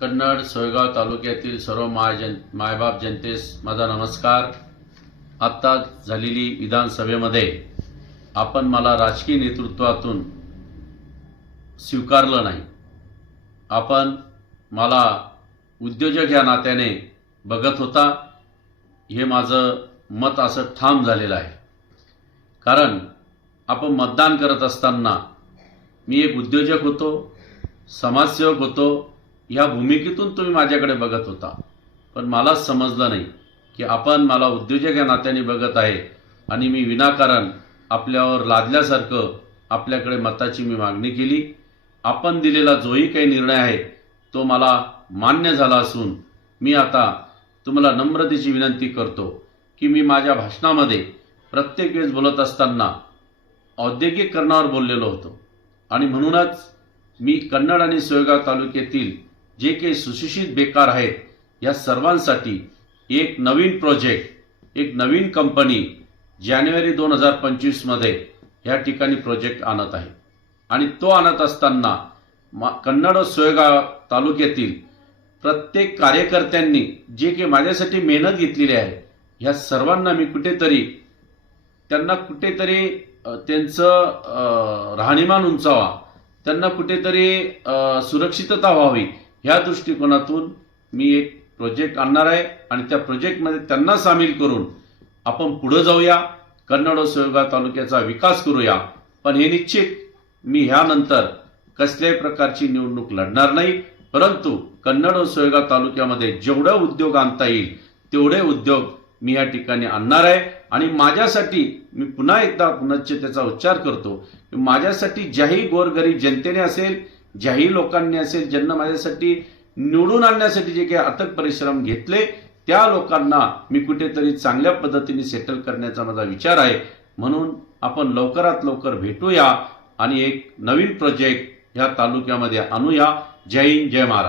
कन्नड सोयगाव तालुक्यातील सर्व माय जन मायबाप जनतेस माझा नमस्कार. आत्ता झालेली विधानसभेमध्ये आपण मला राजकीय नेतृत्वातून स्वीकारलं नाही. आपण मला उद्योजक या नात्याने बघत होता. हे माझं मत असं ठाम झालेलं आहे. कारण आपण मतदान करत असताना मी एक उद्योजक होतो समाजसेवक होतो या भूमिकेतून तुम्ही माझ्याकडे बघत होता. पण मला समजलं नाही की आपण मला उद्योजक या नात्याने बघत आहे आणि मी विनाकारण आपल्यावर लादल्यासारखं आपल्याकडे मताची मी मागणी केली. आपण दिलेला जोही काही निर्णय आहे तो मला मान्य झाला असून मी आता तुम्हाला नम्रतेची विनंती करतो की मी माझ्या भाषणामध्ये प्रत्येक वेळेस बोलत असताना औद्योगिकरणावर बोललेलो होतो. आणि म्हणूनच मी कन्नड आणि सोयगाव तालुक्यातील जे काही सुशिक्षित बेकार आहेत या सर्वांसाठी एक नवीन प्रोजेक्ट एक नवीन कंपनी जानेवारी दोन हजार पंचवीसमध्ये ह्या ठिकाणी प्रोजेक्ट आणत आहे. आणि तो आणत असताना मा कन्नड सोयगाव तालुक्यातील प्रत्येक कार्यकर्त्यांनी जे काही माझ्यासाठी मेहनत घेतलेली आहे ह्या सर्वांना मी कुठेतरी त्यांना कुठेतरी त्यांचं राहणीमान उंचावा त्यांना कुठेतरी सुरक्षितता व्हावी ह्या दृष्टिकोनातून मी एक प्रोजेक्ट आणणार आहे आणि त्या प्रोजेक्टमध्ये त्यांना सामील करून आपण पुढं जाऊया कन्नड व तालुक्याचा विकास करूया. पण हे निश्चित मी ह्यानंतर कसल्याही प्रकारची निवडणूक लढणार नाही परंतु कन्नड व तालुक्यामध्ये जेवढे उद्योग आणता येईल तेवढे उद्योग मी या ठिकाणी आणणार आहे. आणि माझ्यासाठी मी पुन्हा एकदा पुनश्च त्याचा उच्चार करतो की माझ्यासाठी ज्याही गोरगरीब जनतेने असेल ज्याही लोकांनी असेल ज्यांना माझ्यासाठी निवडून आणण्यासाठी जे काही अथक परिश्रम घेतले त्या लोकांना मी कुठेतरी चांगल्या पद्धतीने सेटल करण्याचा माझा विचार आहे. म्हणून आपण लवकरात लवकर भेटूया आणि एक नवीन प्रोजेक्ट ह्या तालुक्यामध्ये आणूया. जय हिंद जय महाराज